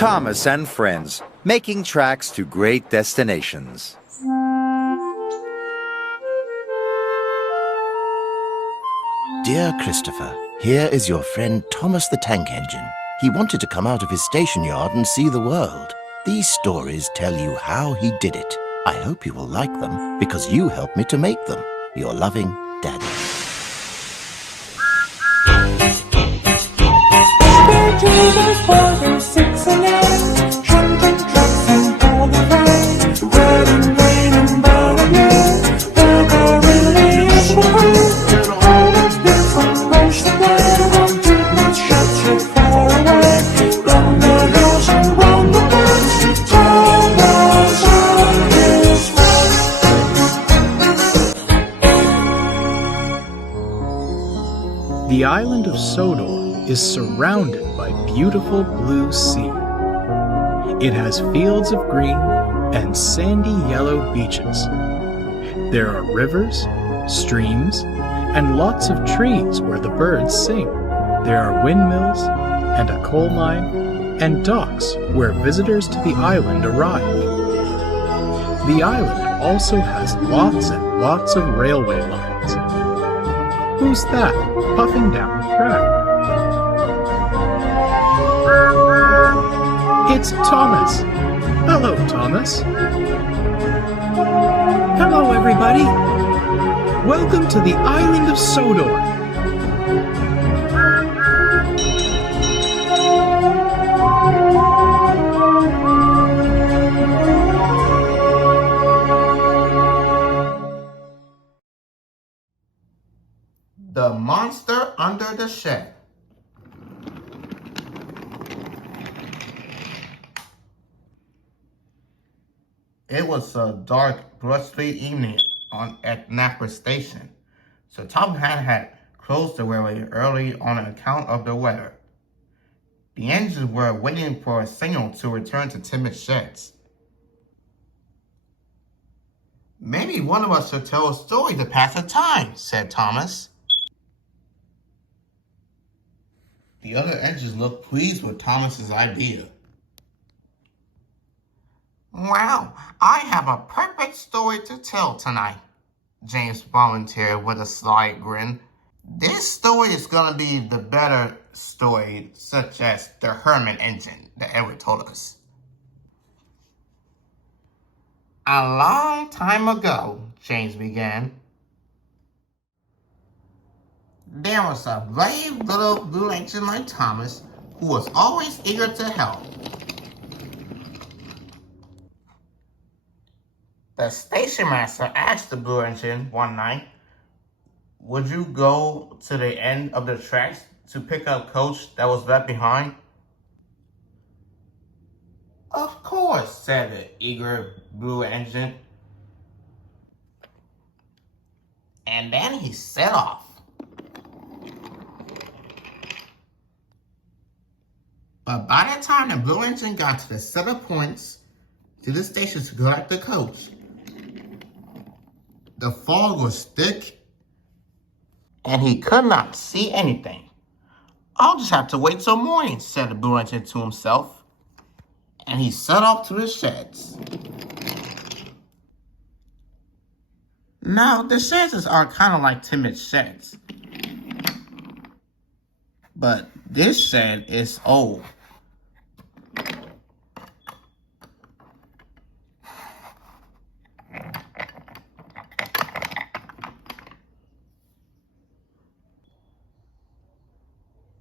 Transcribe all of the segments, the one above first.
Thomas and friends, making tracks to great destinations. Dear Christopher, here is your friend Thomas the Tank Engine. He wanted to come out of his station yard and see the world. These stories tell you how he did it. I hope you will like them because you helped me to make them. Your loving, Daddy. The island of Sodor is surrounded by beautiful blue sea. It has fields of green and sandy yellow beaches. There are rivers, streams, and lots of trees where the birds sing. There are windmills and a coal mine and docks where visitors to the island arrive. The island also has lots and lots of railway lines. Who's that puffing down the track? It's Thomas. Hello, Thomas. Hello, everybody. Welcome to the island of Sodor. The Monster Under the Shed. It was a dark, blustery evening at Napa Station, so Tom had closed the railway early on account of the weather. The engines were waiting for a signal to return to Timothy's sheds. Maybe one of us should tell a story to pass the time, said Thomas. The other engines looked pleased with Thomas's idea. Well, I have a perfect story to tell tonight, James volunteered with a sly grin. This story is going to be the better story, such as the Herman engine that Edward told us. A long time ago, James began, there was a brave little blue engine like Thomas who was always eager to help. The station master asked the blue engine one night, would you go to the end of the tracks to pick up a coach that was left behind? Of course, said the eager blue engine. And then he set off. But by the time the blue engine got to the set of points to the station to collect the coach, the fog was thick and he could not see anything. I'll just have to wait till morning, said the blue engine to himself. And he set off to the sheds. Now, the sheds are kind of like Timothy's sheds. But this shed is old.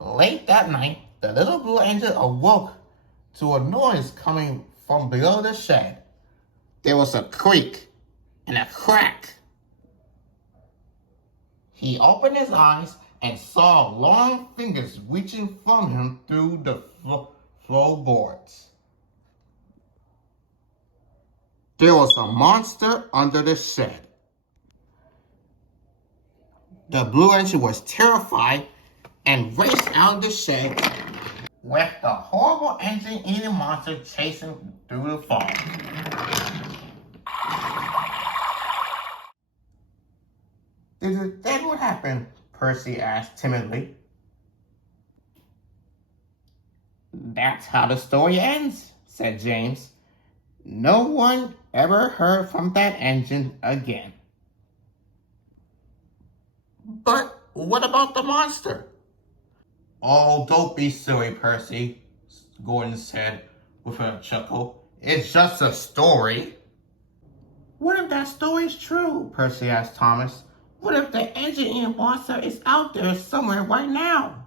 Late that night, the little blue engine awoke to a noise coming from below the shed. There was a creak and a crack. He opened his eyes and saw long fingers reaching from him through the floorboards. There was a monster under the shed. The blue engine was terrified and raced out of the shed with the horrible engine-eating monster chasing through the fog. Is it that what happened? Percy asked timidly. That's how the story ends, said James. No one ever heard from that engine again. But what about the monster? Oh, don't be silly, Percy, Gordon said with a chuckle. It's just a story. What if that story's true? Percy asked Thomas. What if the engine-eating monster is out there somewhere right now?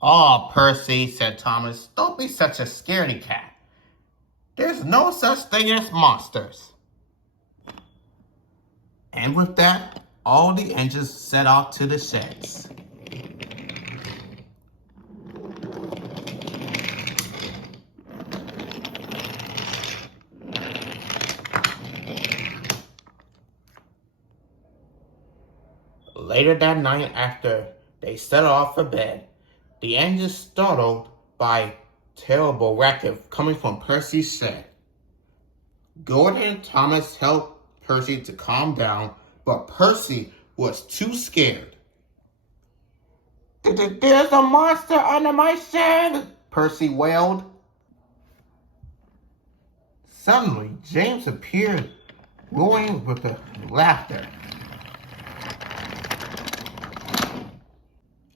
Oh, Percy, said Thomas, don't be such a scaredy cat. There's no such thing as monsters. And with that, all the engines set out to the sheds. Later that night, after they set off for bed, the engines startled by terrible racket coming from Percy's shed. Gordon and Thomas helped Percy to calm down, but Percy was too scared. There's a monster under my shed, Percy wailed. Suddenly, James appeared, roaring with laughter.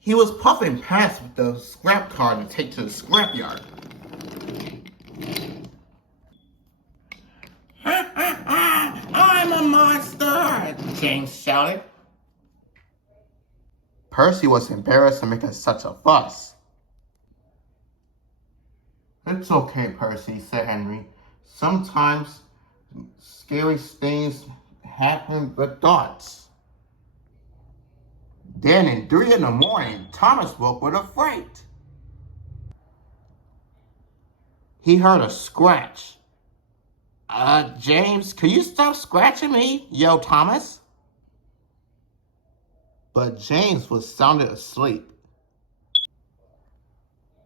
He was puffing past with the scrap car to take to the scrapyard. Ha ha ha! I'm a monster! James shouted. Percy was embarrassed for making such a fuss. It's okay, Percy, said Henry. Sometimes scary things happen with thoughts. Then at 3 a.m, Thomas woke with a fright. He heard a scratch. James, could you stop scratching me? Yelled Thomas. But James was sound asleep.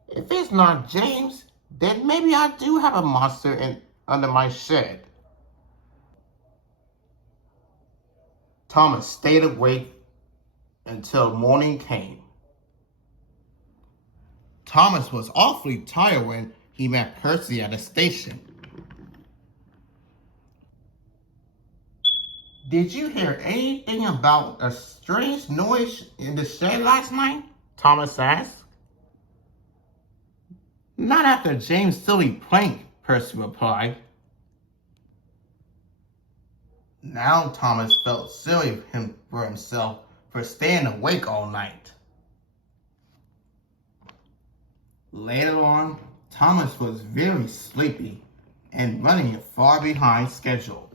If it's not James, then maybe I do have a monster under my shed. Thomas stayed awake until morning came. Thomas was awfully tired when he met Percy at the station. Did you hear anything about a strange noise in the shed last night? Thomas asked. Not after James' silly prank, Percy replied. Now Thomas felt silly for himself for staying awake all night. Later on, Thomas was very sleepy and running far behind schedule.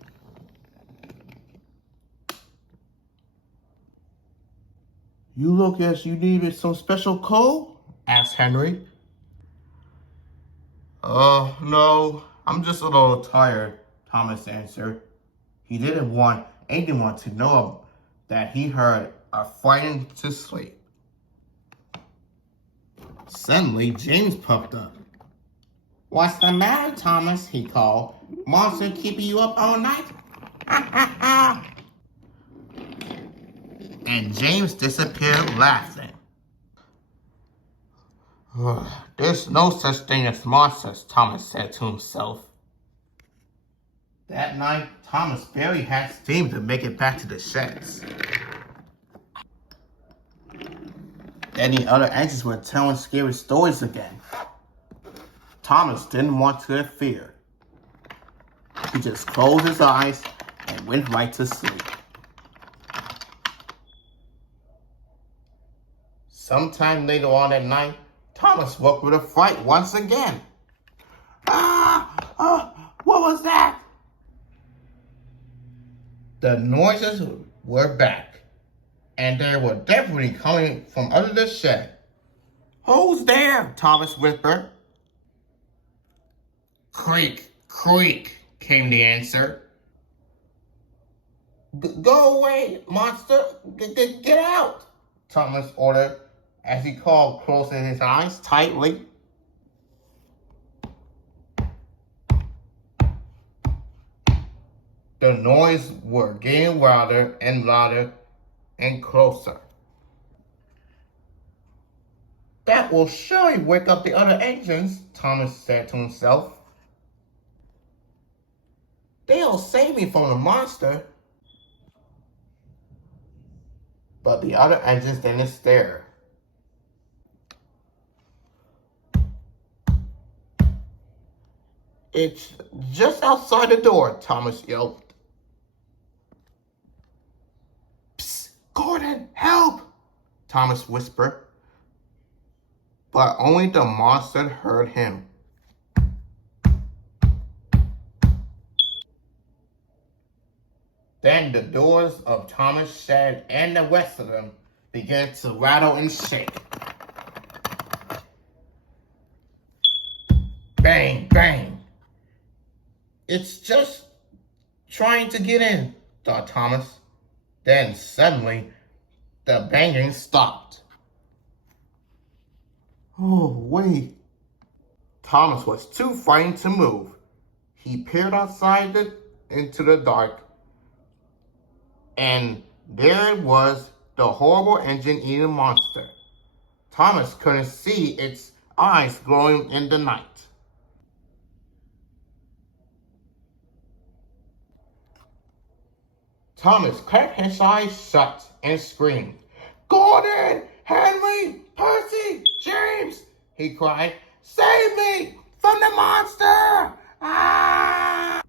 You look as you needed some special coal? Asked Henry. No, I'm just a little tired, Thomas answered. He didn't want anyone to know that he heard a frightened to sleep. Suddenly, James popped up. What's the matter, Thomas? He called. Monster keeping you up all night? And James disappeared laughing. There's no such thing as monsters, Thomas said to himself. That night, Thomas barely had steam to make it back to the sheds. Then the other engines were telling scary stories again. Thomas didn't want to interfere. He just closed his eyes and went right to sleep. Sometime later on that night, Thomas woke with a fright once again. What was that? The noises were back, and they were definitely coming from under the shed. Who's there? Thomas whispered. Creak, creak, came the answer. Go away, monster! Get out! Thomas ordered as he called, closing his eyes tightly. The noise were getting louder and closer. That That will surely wake up the other engines, Thomas said to himself. They'll save me from the monster. But the other engines didn't stare. It's just outside the door, Thomas yelled. Psst, Gordon, help! Thomas whispered. But only the monster heard him. Then the doors of Thomas' shed and the rest of them began to rattle and shake. Bang, bang. It's just trying to get in, thought Thomas. Then suddenly, the banging stopped. Oh, wait. Thomas was too frightened to move. He peered outside into the dark, and there it was, the horrible engine-eating monster. Thomas couldn't see its eyes glowing in the night. Thomas cracked his eyes shut and screamed, Gordon! Henry! Percy! James! He cried, Save me from the monster! Ah!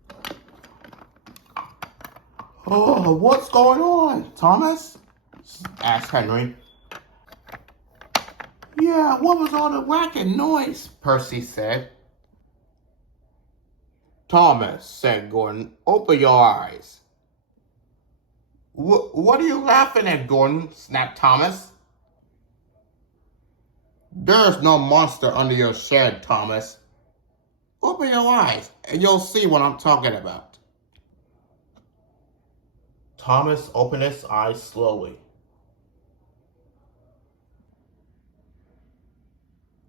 Oh, what's going on, Thomas? Asked Henry. Yeah, what was all the racket noise? Percy said. Thomas, said Gordon, open your eyes. What are you laughing at, Gordon? Snapped Thomas. There's no monster under your shed, Thomas. Open your eyes and you'll see what I'm talking about. Thomas opened his eyes slowly.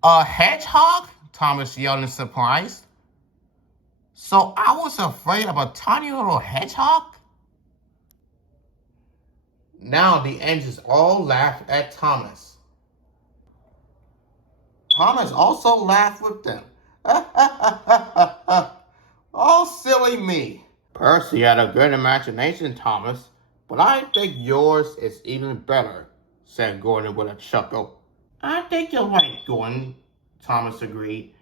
A hedgehog? Thomas yelled in surprise. So I was afraid of a tiny little hedgehog? Now the engines all laughed at Thomas. Thomas also laughed with them. Oh, silly me. Percy had a good imagination, Thomas, but I think yours is even better, said Gordon with a chuckle. I think you're right, Gordon, Thomas agreed.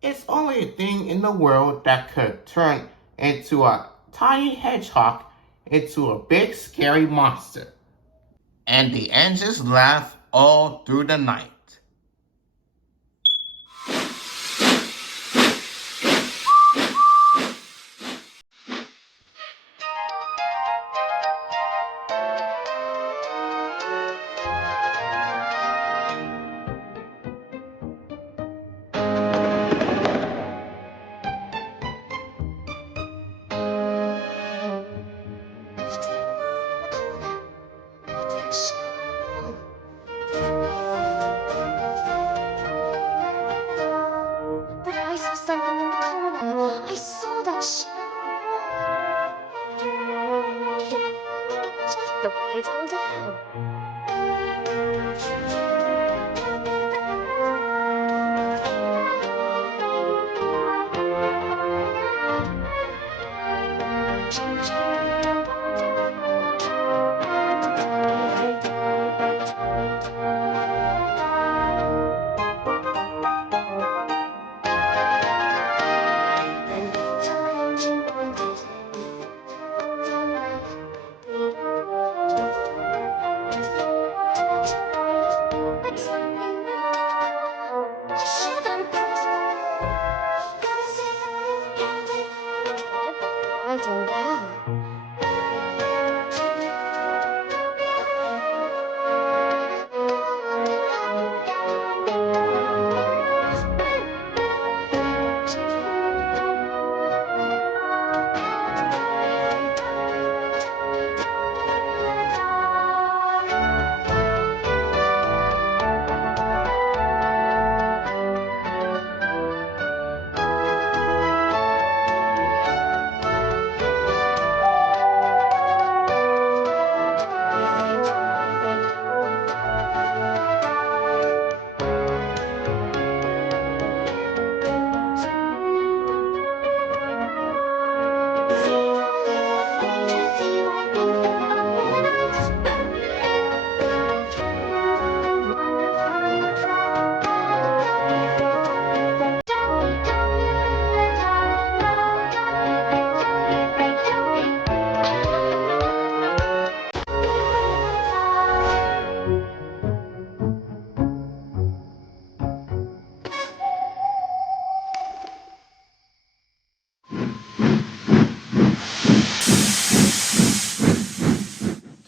It's only a thing in the world that could turn into a tiny hedgehog into a big scary monster. And the engines laughed all through the night. But I saw something in the corner. I saw that just the way I told it.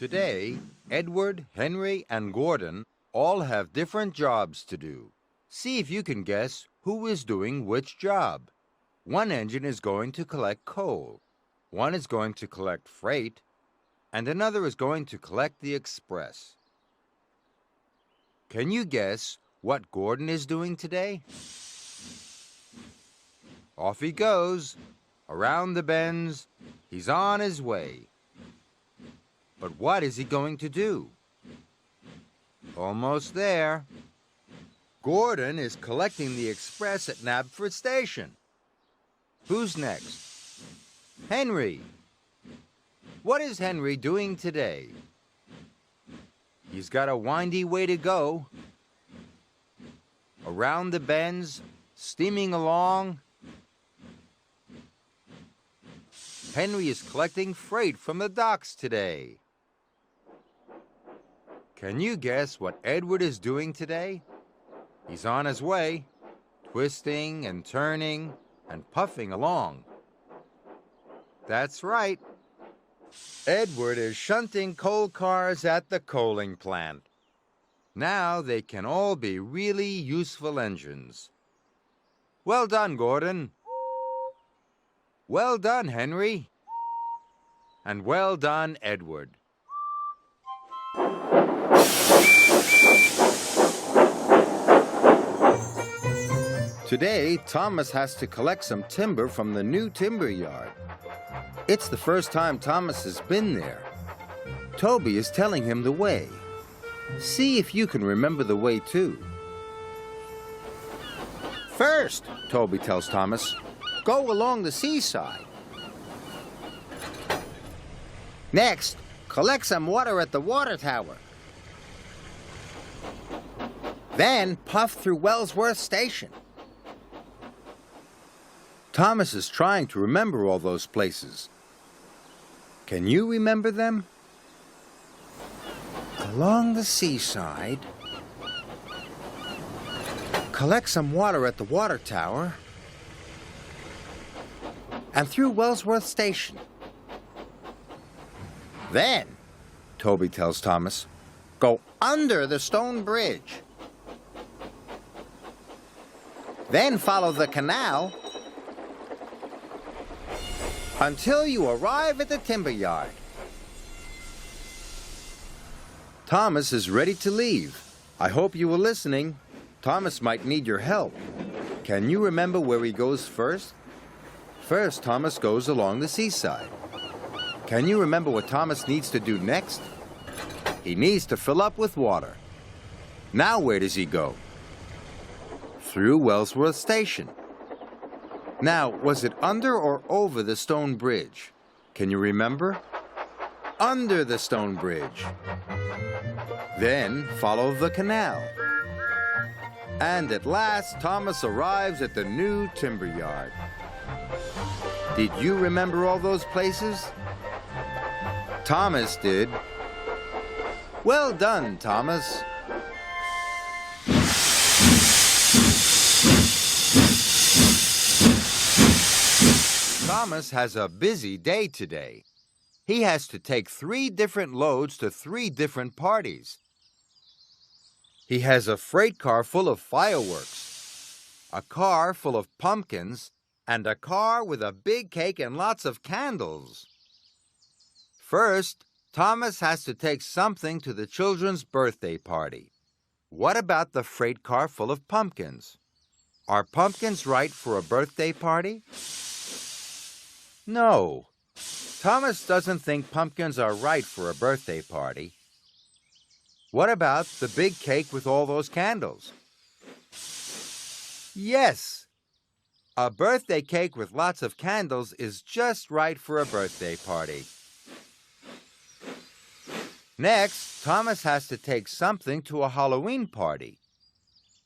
Today, Edward, Henry, and Gordon all have different jobs to do. See if you can guess who is doing which job. One engine is going to collect coal, one is going to collect freight, and another is going to collect the express. Can you guess what Gordon is doing today? Off he goes, around the bends, he's on his way. But what is he going to do? Almost there. Gordon is collecting the express at Knapford Station. Who's next? Henry. What is Henry doing today? He's got a windy way to go. Around the bends, steaming along. Henry is collecting freight from the docks today. Can you guess what Edward is doing today? He's on his way, twisting and turning and puffing along. That's right. Edward is shunting coal cars at the coaling plant. Now they can all be really useful engines. Well done, Gordon. Well done, Henry. And well done, Edward. Today, Thomas has to collect some timber from the new timber yard. It's the first time Thomas has been there. Toby is telling him the way. See if you can remember the way too. First, Toby tells Thomas, go along the seaside. Next, collect some water at the water tower. Then puff through Wellsworth Station. Thomas is trying to remember all those places. Can you remember them? Along the seaside, collect some water at the water tower, and through Wellsworth Station. Then, Toby tells Thomas, go under the stone bridge. Then follow the canal until you arrive at the timber yard. Thomas is ready to leave. I hope you were listening. Thomas might need your help. Can you remember where he goes first? First, Thomas goes along the seaside. Can you remember what Thomas needs to do next? He needs to fill up with water. Now where does he go? Through Wellsworth Station. Now, was it under or over the stone bridge? Can you remember? Under the stone bridge. Then follow the canal. And at last, Thomas arrives at the new timber yard. Did you remember all those places? Thomas did. Well done, Thomas. Thomas has a busy day today. He has to take 3 different loads to 3 different parties. He has a freight car full of fireworks, a car full of pumpkins, and a car with a big cake and lots of candles. First, Thomas has to take something to the children's birthday party. What about the freight car full of pumpkins? Are pumpkins right for a birthday party? No. Thomas doesn't think pumpkins are right for a birthday party. What about the big cake with all those candles? Yes. A birthday cake with lots of candles is just right for a birthday party. Next, Thomas has to take something to a Halloween party.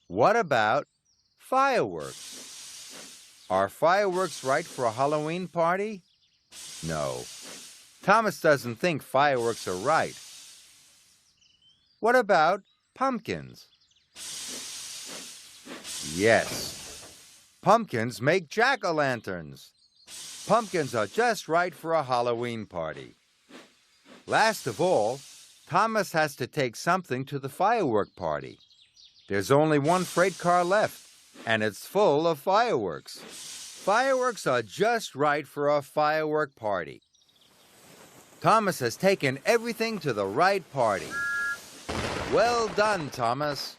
What about fireworks? Are fireworks right for a Halloween party? No. Thomas doesn't think fireworks are right. What about pumpkins? Yes. Pumpkins make jack-o'-lanterns. Pumpkins are just right for a Halloween party. Last of all, Thomas has to take something to the firework party. There's only one freight car left, and it's full of fireworks. Fireworks are just right for a firework party. Thomas has taken everything to the right party. Well done, Thomas.